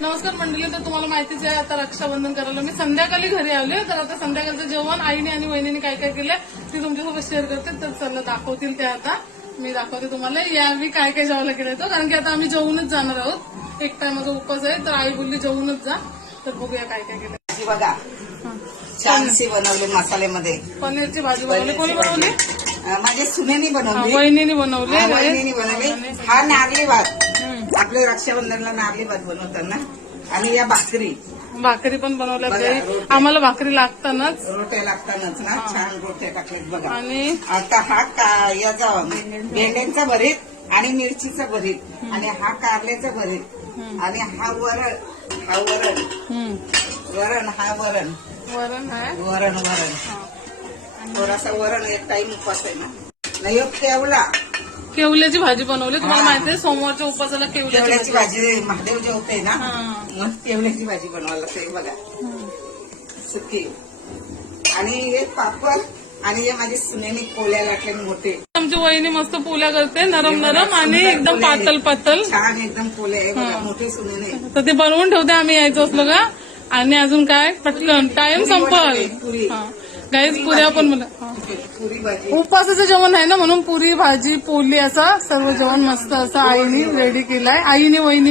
नमस्कार मंडळी तर तुम्हाला माहितीच आहे आता रक्षाबंधन करायला मी संध्याकाळी घरी आले तर आता संध्याकाळचं जेवण आईने आणि वहिनीने काय काय केलंय ते तुमच्यासोबत शेअर करते. तर चला दाखवतील ते आता. मी दाखवते तुम्हाला. या मी काय काय जेवायला केलं होतं? कारण की आता आम्ही जेवूनच जाणार आहोत. एक टायमाचा उपवास आहे तर आई बोलली जेवूनच जा. तर बघूया काय काय केलं बघा. छानशी बनवली मसाल्यामध्ये. पनीरची भाजी बनवली. कोणी बनवली? माझ्या सुनेनी बनवली. वहिनीने बनवली. वहिनीनी बनवली. हा नारळी भात. आपले रक्षाबंधनला नारळी भात बनवतात ना आणि या भाकरी. भाकरी पण बनवल्या. आम्हाला भाकरी लागतानाच. रोट्या लागतातच ना छान रोट्या टाकलेत बघा. आणि? आता हा का याचा भेंड्यांचा भरीत आणि मिरचीचा भरीत. आणि हा कारल्याचा भरीत. आणि हा वरण हा वरण. वरण हा वरण. वरण आहे. वरण वरण. थोडासा वरण एक टाइम उपास आहे ना. नाही केवला केवल्याची भाजी बनवली तुम्हाला हा. माहिती आहे सोमवारच्या उपासाला केवल्याची केवल्याची भाजी भाजी महादेव जेवते ना हा. मग केवल्याची भाजी बनवायला लागते बघा. हम्म. सुकी आणि हे पापड आणि हे माझे सुनेने कोल्या लाटले मोठे. आमची वहिनी मस्त पोल्या करते नरम नरम आणि एकदम पातल पातल छान एकदम कोले आहे बघा हा. मोठे सुनेने. तर ते बनवून ठेवते आम्ही यायचं असलो का? आणि अजून काय? पटकन. टाइम पुरी संपल. बनवते, पुरी. पुरी पुऱ्या पण. मला. पुरी भाजी उपवासाचं जेवण आहे ना म्हणून पुरी भाजी पोली असं सर्व जेवण मस्त असं आईने रेडी केलंय आईने वहिनी